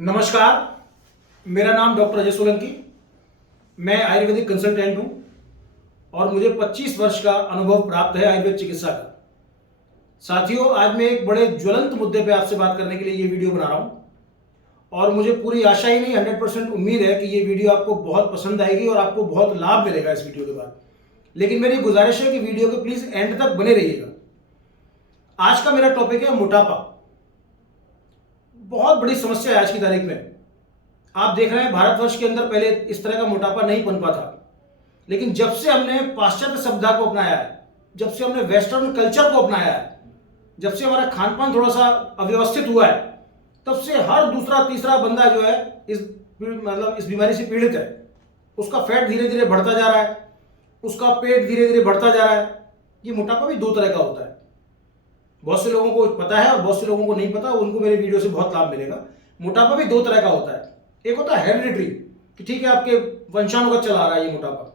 नमस्कार, मेरा नाम डॉक्टर अजय सोलंकी। मैं आयुर्वेदिक कंसल्टेंट हूं और मुझे 25 वर्ष का अनुभव प्राप्त है आयुर्वेद चिकित्सा का। साथियों, आज मैं एक बड़े ज्वलंत मुद्दे पे आपसे बात करने के लिए ये वीडियो बना रहा हूं और मुझे पूरी आशा ही नहीं 100% उम्मीद है कि ये वीडियो आपको बहुत पसंद आएगी और आपको बहुत लाभ मिलेगा इस वीडियो के बाद। लेकिन मेरी गुजारिश है कि वीडियो के प्लीज एंड तक बने रहिएगा। आज का मेरा टॉपिक है मोटापा। बहुत बड़ी समस्या है आज की तारीख में। आप देख रहे हैं भारतवर्ष के अंदर पहले इस तरह का मोटापा नहीं पनपा था, लेकिन जब से हमने पाश्चात्य सभ्यता को अपनाया है, जब से हमने वेस्टर्न कल्चर को अपनाया है, जब से हमारा खान पान थोड़ा सा अव्यवस्थित हुआ है, तब से हर दूसरा तीसरा बंदा जो है इस बीमारी से पीड़ित है। उसका फैट धीरे धीरे बढ़ता जा रहा है, उसका पेट धीरे धीरे बढ़ता जा रहा है। ये मोटापा भी दो तरह का होता है। बहुत से लोगों को पता है और बहुत से लोगों को नहीं पता, उनको मेरे वीडियो से बहुत लाभ मिलेगा। मोटापा भी दो तरह का होता है। एक होता है हेरिडिटरी, कि ठीक है आपके वंशानुगत चला आ रहा है ये मोटापा,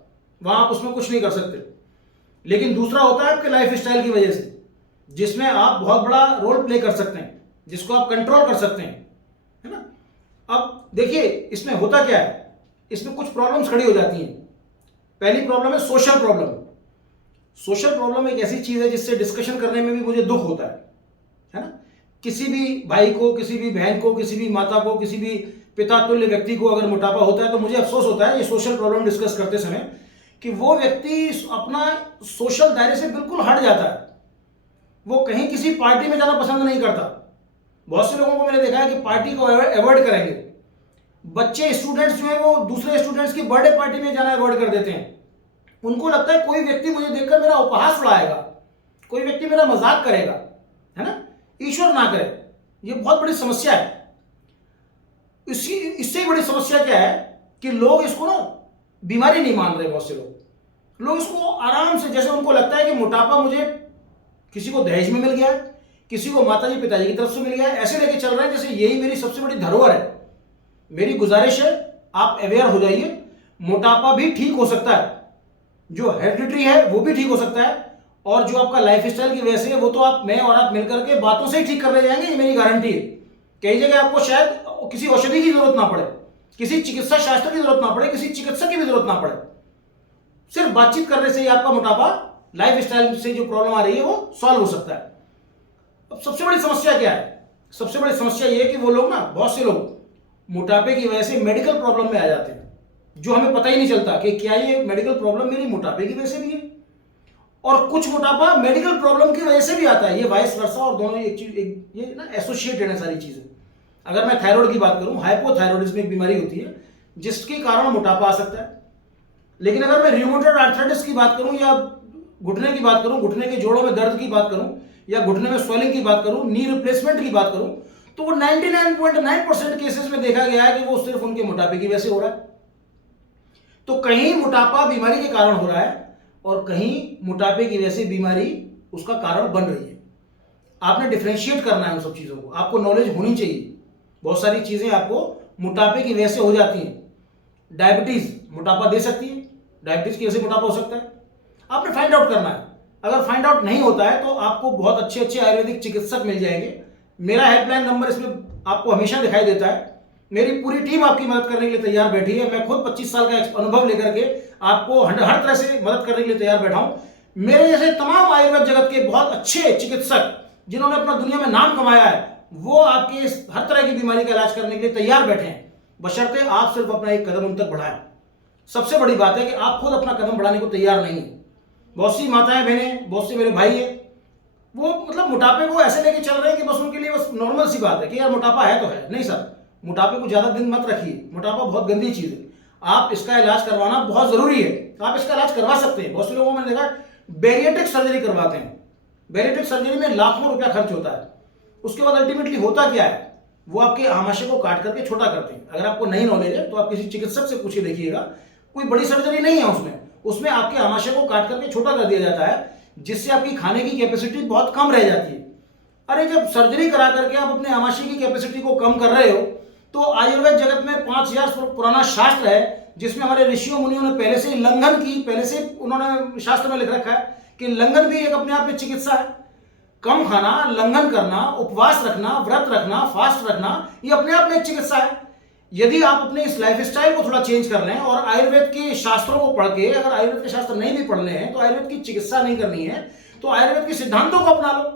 वहां आप उसमें कुछ नहीं कर सकते। लेकिन दूसरा होता है आपके लाइफ स्टाइल की वजह से, जिसमें आप बहुत बड़ा रोल प्ले कर सकते हैं, जिसको आप कंट्रोल कर सकते हैं, है ना। अब देखिए इसमें होता क्या है, इसमें कुछ प्रॉब्लम्स खड़ी हो जाती हैं। पहली प्रॉब्लम है सोशल प्रॉब्लम। सोशल प्रॉब्लम एक ऐसी चीज है जिससे डिस्कशन करने में भी मुझे दुख होता है ना। किसी भी भाई को, किसी भी बहन को, किसी भी माता को, किसी भी पिता तुल्य व्यक्ति को अगर मोटापा होता है तो मुझे अफसोस होता है ये सोशल प्रॉब्लम डिस्कस करते समय कि वो व्यक्ति अपना सोशल दायरे से बिल्कुल हट जाता है। वो कहीं किसी पार्टी में जाना पसंद नहीं करता। बहुत से लोगों को मैंने देखा है कि पार्टी को अवॉइड करेंगे। बच्चे, स्टूडेंट्स जो है वो दूसरे स्टूडेंट्स की बर्थडे पार्टी में जाना अवॉइड कर देते हैं। उनको लगता है कोई व्यक्ति मुझे देखकर मेरा उपहास उड़ाएगा, कोई व्यक्ति मेरा मजाक करेगा, है ना। ईश्वर ना करे, ये बहुत बड़ी समस्या है। इससे बड़ी समस्या क्या है कि लोग इसको ना बीमारी नहीं मान रहे। बहुत से लोग इसको आराम से, जैसे उनको लगता है कि मोटापा मुझे किसी को दहेज में मिल गया, किसी को माताजी पिताजी की तरफ से मिल गया, ऐसे लेके चल रहे हैं जैसे यही मेरी सबसे बड़ी धरोहर है। मेरी गुजारिश है आप अवेयर हो जाइए। मोटापा भी ठीक हो सकता है, जो हेरिडिटरी है वो भी ठीक हो सकता है, और जो आपका लाइफ स्टाइल की वजह से है वो तो मैं और आप मिलकर के बातों से ही ठीक कर ले जाएंगे, ये मेरी गारंटी है। कई जगह आपको शायद किसी औषधि की जरूरत ना पड़े, किसी चिकित्सा शास्त्र की जरूरत ना पड़े, किसी चिकित्सक की भी जरूरत ना पड़े। सिर्फ बातचीत करने से ही आपका मोटापा, लाइफ स्टाइल से जो प्रॉब्लम आ रही है वो सॉल्व हो सकता है। अब सबसे बड़ी समस्या क्या है? सबसे बड़ी समस्या ये है कि वो लोग ना, बहुत से लोग मोटापे की वजह से मेडिकल प्रॉब्लम में आ जाते हैं, जो हमें पता ही नहीं चलता कि क्या ये मेडिकल प्रॉब्लम मेरी मोटापे की वजह से भी है। और कुछ मोटापा मेडिकल प्रॉब्लम की वजह से भी आता है। ये वाइस वर्सा, और दोनों एक चीज, ये ना एसोसिएटेड है सारी चीजें। अगर मैं थायराइड की बात करूं, हाइपोथायराइडिज्म एक बीमारी होती है जिसके कारण मोटापा आ सकता है। लेकिन अगर मैं रियूमेटॉइड आर्थराइटिस की बात करूं, या घुटने की बात करूं, घुटने के जोड़ों में दर्द की बात करूं, या घुटने में स्वेलिंग की बात करूं, नी रिप्लेसमेंट की बात करूं, तो वो 99.9% केसेस में देखा गया है कि वो सिर्फ उनके मोटापे की वजह से हो रहा है। तो कहीं मोटापा बीमारी के कारण हो रहा है और कहीं मोटापे की वजह से बीमारी उसका कारण बन रही है। आपने डिफरेंशिएट करना है उन सब चीजों को, आपको नॉलेज होनी चाहिए। बहुत सारी चीजें आपको मोटापे की वजह से हो जाती हैं। डायबिटीज मोटापा दे सकती है, डायबिटीज की वजह से मोटापा हो सकता है। आपने फाइंड आउट करना है। अगर फाइंड आउट नहीं होता है तो आपको बहुत अच्छे अच्छे आयुर्वेदिक चिकित्सक मिल जाएंगे। मेरा हेल्पलाइन नंबर इसमें आपको हमेशा दिखाई देता है। मेरी पूरी टीम आपकी मदद करने के लिए तैयार बैठी है। मैं खुद 25 साल का अनुभव लेकर के आपको हर तरह से मदद करने के लिए तैयार बैठा हूं। मेरे जैसे तमाम आयुर्वेद जगत के बहुत अच्छे चिकित्सक जिन्होंने अपना दुनिया में नाम कमाया है, वो आपके हर तरह की बीमारी का इलाज करने के लिए तैयार बैठे हैं, बशर्ते आप सिर्फ अपना एक कदम उन तक बढ़ाएं। सबसे बड़ी बात है कि आप खुद अपना कदम बढ़ाने को तैयार नहीं है। बहुत सी माताएं बहनें, बहुत से मेरे भाई है, वो मोटापे को ऐसे लेके चल रहे हैं कि बस उनके लिए बस नॉर्मल सी बात है कि यार मोटापा है तो है। नहीं सर, मोटापे को ज्यादा दिन मत रखिए। मोटापा बहुत गंदी चीज है। आप इसका इलाज करवाना बहुत जरूरी है। आप इसका इलाज करवा सकते हैं। बहुत से लोगों में देखा बैरिएट्रिक सर्जरी करवाते हैं। बैरिएट्रिक सर्जरी में लाखों रुपया खर्च होता है। उसके बाद अल्टीमेटली होता क्या है, वो आपके आमाशय को काट करके छोटा करते हैं। अगर आपको नहीं नॉलेज है तो आप किसी चिकित्सक से पूछिए, देखिएगा कोई बड़ी सर्जरी नहीं है उसमें आपके आमाशय को काट करके छोटा कर दिया जाता है, जिससे आपकी खाने की कैपेसिटी बहुत कम रह जाती है। अरे जब सर्जरी करा करके आप अपने आमाशय की कैपेसिटी को कम कर रहे हो, तो आयुर्वेद जगत में 5000 पुराना शास्त्र है जिसमें हमारे ऋषियों मुनियों ने पहले से लंघन की, पहले से उन्होंने शास्त्र में लिख रखा है कि लंघन भी एक अपने आप में चिकित्सा है। कम खाना, लंघन करना, उपवास रखना, व्रत रखना, फास्ट रखना, ये अपने आप में एक चिकित्सा है। यदि आप अपने इस लाइफस्टाइल को थोड़ा चेंज कर लें और आयुर्वेद के शास्त्रों को पढ़ के, अगर आयुर्वेद के शास्त्र नहीं भी पढ़ने हैं तो आयुर्वेद की चिकित्सा नहीं करनी है तो आयुर्वेद के सिद्धांतों को अपना लो।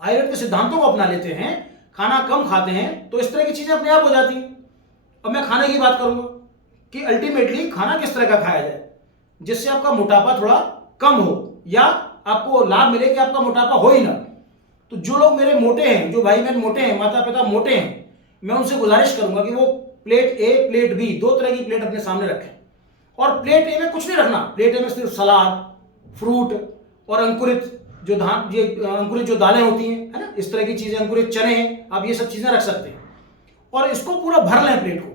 आयुर्वेद के सिद्धांतों को अपना लेते हैं, खाना कम खाते हैं, तो इस तरह की चीजें अपने आप हो जाती हैं। अब मैं खाने की बात करूंगा कि अल्टीमेटली खाना किस तरह का खाया जाए जिससे आपका मोटापा थोड़ा कम हो या आपको लाभ मिले कि आपका मोटापा हो ही ना। तो जो लोग मेरे मोटे हैं, जो भाई बहन मोटे हैं, माता पिता मोटे हैं, मैं उनसे गुजारिश करूंगा कि वो प्लेट ए, प्लेट बी, दो तरह की प्लेट अपने सामने रखें। और प्लेट ए में कुछ नहीं रखना, प्लेट ए में सिर्फ सलाद, फ्रूट और अंकुरित जो धान, ये अंकुरित जो दालें होती हैं, है ना, इस तरह की चीजें, अंकुरित चने हैं, आप ये सब चीजें रख सकते हैं। और इसको पूरा भर लें प्लेट को।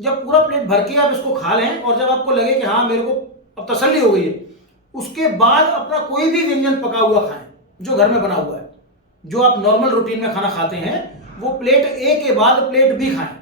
जब पूरा प्लेट भर के आप इसको खा लें और जब आपको लगे कि हाँ मेरे को अब तसल्ली हो गई है, उसके बाद अपना कोई भी व्यंजन पका हुआ खाएं जो घर में बना हुआ है, जो आप नॉर्मल रूटीन में खाना खाते हैं, वो प्लेट ए के बाद प्लेट बी खाएं।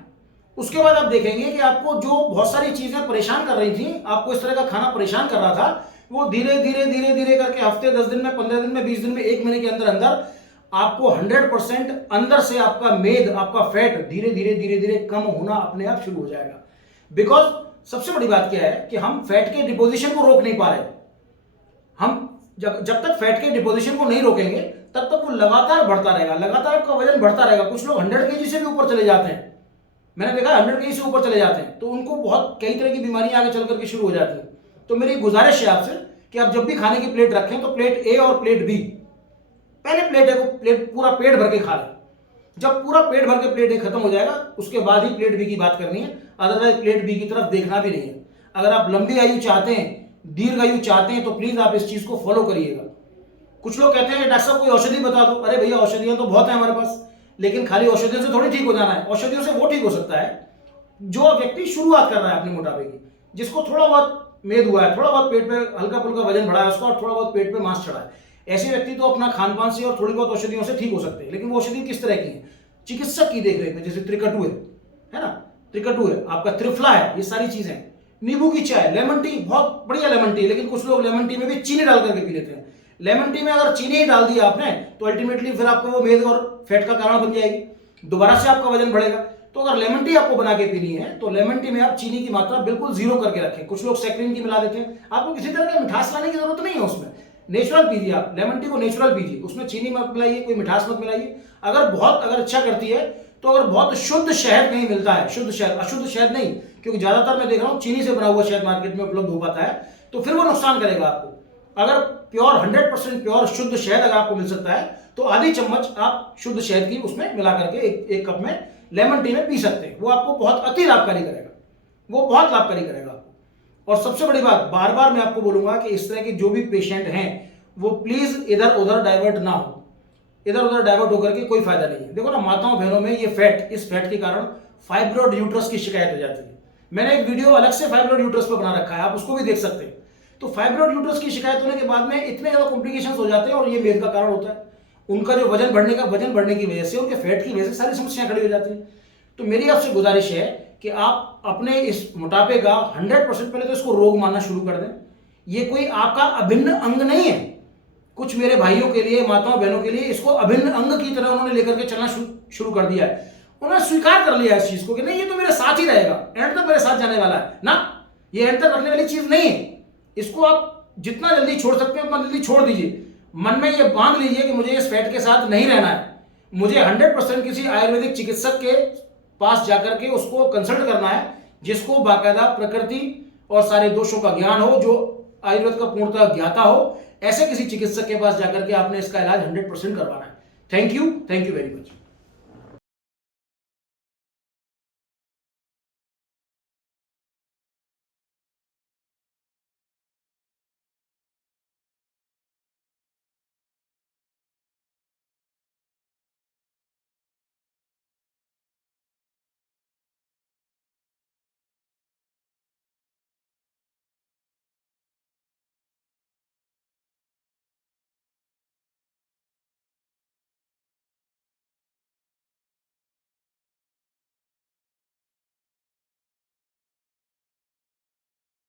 उसके बाद आप देखेंगे कि आपको जो बहुत सारी चीजें परेशान कर रही थी, आपको इस तरह का खाना परेशान कर रहा था, वो धीरे धीरे धीरे धीरे करके हफ्ते, 10 दिन में, 15 दिन में, 20 दिन में, 1 महीने के अंदर अंदर आपको 100% अंदर से आपका मेद, आपका फैट धीरे धीरे धीरे धीरे कम होना अपने आप शुरू हो जाएगा। बिकॉज सबसे बड़ी बात क्या है कि हम फैट के डिपोजिशन को रोक नहीं पा रहे। हम जब तक फैट के डिपोजिशन को नहीं रोकेंगे तब तक वो लगातार बढ़ता रहेगा, लगातार आपका वजन बढ़ता रहेगा। कुछ लोग 100 kg से भी ऊपर चले जाते हैं, मैंने देखा 100 kg से ऊपर चले जाते हैं, तो उनको बहुत कई तरह की बीमारियां आगे चल करके शुरू हो जाती हैं। तो मेरी गुजारिश है आपसे कि आप जब भी खाने की प्लेट रखें तो प्लेट ए और प्लेट बी, पहले प्लेट ए को प्लेट पूरा पेट भर के खा लें। जब पूरा पेट भर के प्लेट ए खत्म हो जाएगा उसके बाद ही प्लेट बी की बात करनी है, अदरवाइज प्लेट बी की तरफ देखना भी नहीं है। अगर आप लंबी आयु चाहते हैं, दीर्घ आयु चाहते हैं, तो प्लीज आप इस चीज को फॉलो करिएगा। कुछ लोग कहते हैं डॉक्टर साहब कोई औषधि बता दो। अरे भैया औषधियां तो बहुत है हमारे पास, लेकिन खाली औषधियों से थोड़ी ठीक हो जाना है। औषधियों से वो ठीक हो सकता है जो व्यक्ति शुरुआत कर रहा है अपने मोटापे की, जिसको थोड़ा बहुत मेद हुआ है, थोड़ा बहुत पेट पे हल्का फुल्का वजन बढ़ा है उसका और थोड़ा बहुत पेट पे मांस चढ़ा है। ऐसे व्यक्ति तो अपना खान-पान से और थोड़ी बहुत औषधियों से ठीक हो सकते हैं। लेकिन वो औषधि किस तरह की है? चिकित्सक की देखरेख में, जैसे त्रिकटु है ना, त्रिकटु है, आपका त्रिफला है, ये सारी चीजें, नींबू की चाय, लेमन टी, बहुत बढ़िया लेमन टी है। लेकिन कुछ लोग लेमन टी में भी चीनी डाल करके पी लेते हैं। लेमन टी में अगर चीनी ही डाल दी आपने तो अल्टीमेटली फिर आपको वो मेद और फैट का कारण बन जाएगी, दोबारा से आपका वजन बढ़ेगा। तो अगर लेमन टी आपको बना के पीनी है तो लेमन टी में आप चीनी की मात्रा बिल्कुल 0 करके रखें। कुछ लोग सैक्रिन की मिला देते हैं, आपको किसी तरह का मिठास लाने की जरूरत नहीं है उसमें। नेचुरल पीजिए, आप लेमन टी को नेचुरल पीजिए, उसमें चीनी मत मिलाइए, कोई मिठास मत मिलाइए। अगर इच्छा करती है तो अगर बहुत शुद्ध शहद कहीं मिलता है, शुद्ध शहद, अशुद्ध शहद नहीं, क्योंकि ज्यादातर मैं देख रहा हूँ चीनी से बना हुआ शहद मार्केट में उपलब्ध हो पाता है, तो फिर वो नुकसान करेगा आपको। अगर प्योर 100% प्योर शुद्ध शहद अगर आपको मिल सकता है तो आधी चम्मच आप शुद्ध शहद की उसमें मिला करके एक कप में लेमन टी में पी सकते हैं। वो आपको बहुत अति लाभकारी करेगा, वो बहुत लाभकारी करेगा आपको। और सबसे बड़ी बात, बार बार मैं आपको बोलूंगा कि इस तरह के जो भी पेशेंट हैं वो प्लीज इधर उधर डाइवर्ट ना हो। इधर उधर डाइवर्ट होकर के कोई फायदा नहीं है। देखो ना, माताओं बहनों में ये फैट, इस फैट के कारण फाइब्रॉइड यूट्रस की शिकायत हो जाती है। मैंने एक वीडियो अलग से फाइब्रॉइड यूट्रस पर बना रखा है, आप उसको भी देख सकते हैं। तो फाइब्रॉइड यूट्रस की शिकायत होने के बाद में इतने ज्यादा कॉम्प्लिकेशंस हो जाते हैं और ये मेद का कारण होता है। उनका जो वजन बढ़ने की वजह से, उनके फैट की वजह से सारी समस्याएं खड़ी हो जाती हैं। तो मेरी आपसे गुजारिश है कि आप अपने इस मोटापे का 100% पहले तो इसको रोग मानना शुरू कर दें। ये कोई आपका अभिन्न अंग नहीं है। कुछ मेरे भाइयों के लिए, माताओं बहनों के लिए इसको अभिन्न अंग की तरह उन्होंने लेकर के चलना शुरू कर दिया है। उन्होंने स्वीकार कर लिया इस चीज को कि नहीं, ये तो मेरे साथ ही रहेगा, एंड तक मेरे साथ जाने वाला है ना, ये एंड तक रखने वाली चीज नहीं है। इसको आप जितना जल्दी छोड़ सकते हैं उतना जल्दी छोड़ दीजिए। मन में ये बांध लीजिए कि मुझे इस फैट के साथ नहीं रहना है, मुझे 100% किसी आयुर्वेदिक चिकित्सक के पास जाकर के उसको कंसल्ट करना है, जिसको बाकायदा प्रकृति और सारे दोषों का ज्ञान हो, जो आयुर्वेद का पूर्णतः ज्ञाता हो। ऐसे किसी चिकित्सक के पास जाकर के आपने इसका इलाज 100% करवाना है। Thank you very much.